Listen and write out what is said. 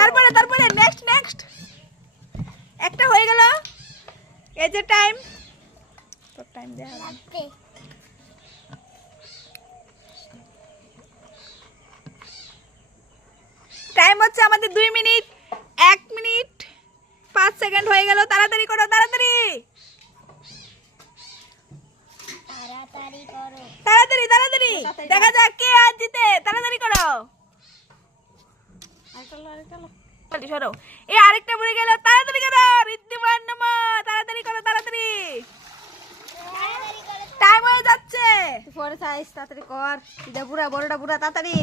তারপরে তারপরে next next একটা হয়ে গেল। এই যে টাইম, তোর টাইম দেয়া হবে। টাইম হচ্ছে আমাদের 2 মিনিট 1 মিনিট 5 সেকেন্ড হয়ে গেল। তাড়াতাড়ি করো, তাড়াতাড়ি তাড়াতাড়ি তাড়াতাড়ি, দেখা যাক কে আজ জিতে। তাড়াতাড়ি করো, সরো। এই আরেকটা পড়ে গেল, তাড়াতাড়ি করো ঋদ্ধিমান নামা, তাড়াতাড়ি করো তাড়াতাড়ি, টাইম হয়ে যাচ্ছে। পরে চাইস, তাড়াতাড়ি কর। এটা বুড়া, বড়টা বুড়া, তাড়াতাড়ি।